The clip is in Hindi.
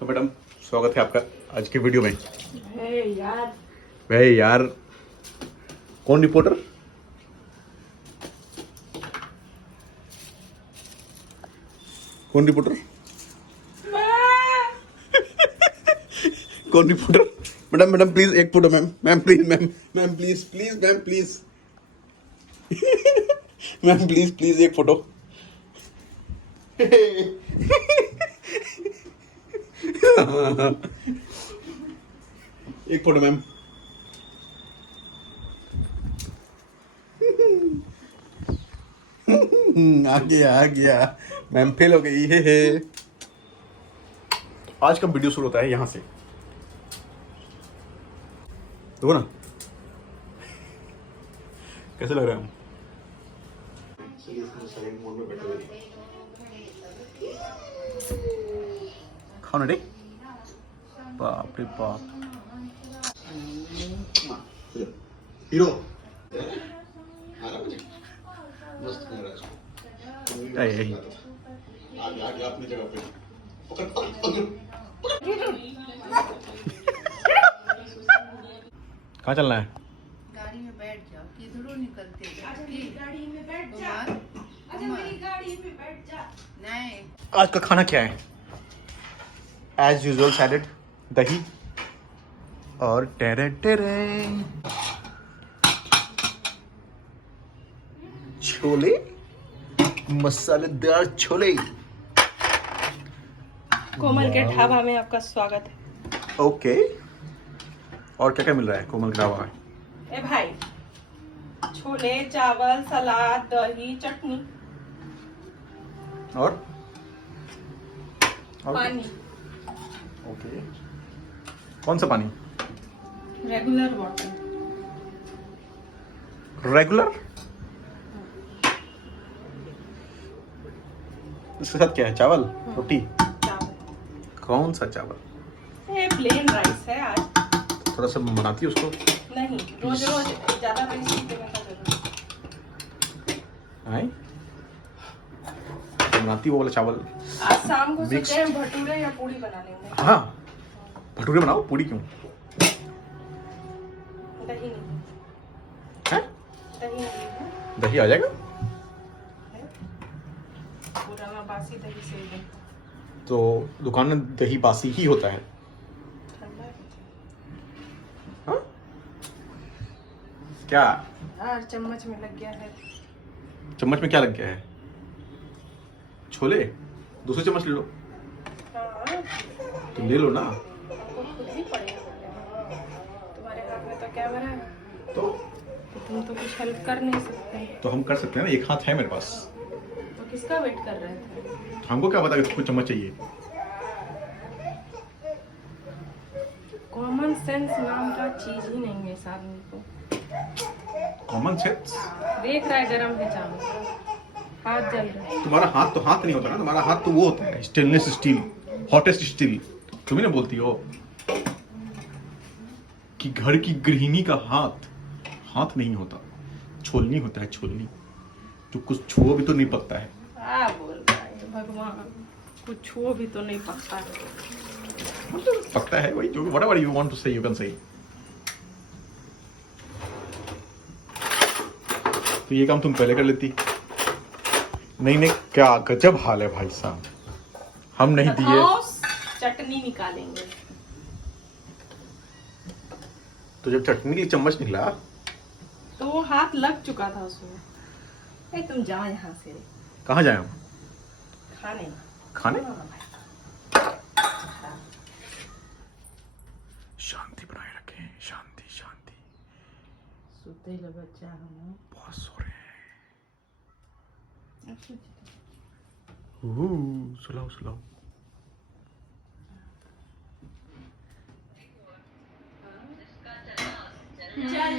तो मैडम स्वागत है आपका आज के वीडियो में। यार भाई यार कौन रिपोर्टर? कौन रिपोर्टर? कौन रिपोर्टर? मैडम मैडम प्लीज एक photo. Ma'am ma'am please ma'am please please ma'am please ma'am please please एक फोटो। एक फोटो मैम। आ गया मैम, फेल हो गई है। आज का वीडियो शुरू होता है यहाँ से। देखो ना कैसे लग रहा है हम। खाओ ना रे। बाप रे बाप हीरो। अपनी जगह पे कहाँ चलना है? गाड़ी में बैठ जाओ, किधरों निकलते गाड़ी में बैठ जा। मेरी गाड़ी में बैठ जा। नहीं, आज का खाना क्या है? एज यूजुअल सैलेड, दही और टेरे टेरे छोले, मसालेदार छोले। कोमल के ढाबा में आपका स्वागत है। ओके, और क्या क्या मिल रहा है कोमल के ढाबा में? ए भाई, छोले, चावल, सलाद, दही, चटनी और पानी। ओके, कौन सा पानी? Regular water. रेगुलर? इसके साथ क्या है? चावल, रोटी? चावल। कौन सा चावल? ये प्लेन राइस है आज। थोड़ा सा बनाती है उसको। नहीं, रोज रोज ज्यादा राइस देने का जरूरत नहीं बनाती वो वाला चावल। नहीं। आज शाम को Mixed। सोचे हैं भटूरे या पूड़ी बना लेंगे। हाँ, भटूरे बनाओ, पूरी क्यों? दही नहीं है? दही नहीं है। दही आ जाएगा पुराना बासी दही से दे। तो दुकान में दही बासी ही होता है। ठंडा है। हाँ? क्या यार चम्मच में लग गया है। चम्मच में क्या लग गया है? छोले? दूसरे चम्मच ले लो। हाँ, तो ले लो ना। आपको खुद ही पड़ेगा। तुम्हारे हाथ में तो कैमरा है, तो तुम तो कुछ हेल्प कर नहीं सकते। तो हम कर सकते हैं ना, एक हाथ है मेरे पास। तो किसका वेट कर रहे थे? हमको क्या पता कि कुछ चम्मच चाहिए? कॉमन सेंस नाम का चीज ही नहीं है इस आदमी को। Common sense? देख रहा है गरम है चावल, हाथ जल रहा है। तुम्हारा हाथ तो हाथ नहीं होता ना, तुम्हारा हाथ तो वो होता है स्टेनलेस स्टील, हॉटेस्ट स्टील। तुम ही ना बोलती हो कि घर की गृहिणी का हाथ हाथ नहीं होता, छोलनी होता है, छोलनी। जो कुछ छुओ भी तो नहीं पकता है। क्या बोल रहा है भगवान, कुछ छुओ भी तो नहीं पकता है। पकता है वही जो व्हाटएवर यू वांट टू से यू कैन से। तो ये काम तुम पहले कर लेती। नहीं नहीं, क्या गजब हाल है भाई साहब। हम नहीं दिए। बताओ, चटनी निकालेंगे। तो जब चटनी के लिए चम्मच निकला तो वो हाथ लग चुका था उसमें। तुम जाओ यहाँ से। कहाँ जाए हम? खाने खाने? हाँ भाई। शांति बनाए रखें, शांति शांति। सुते ले बच्चा हम बहुत सो रहे हैं। अच्छा। सुलाओ सुलाओ। चल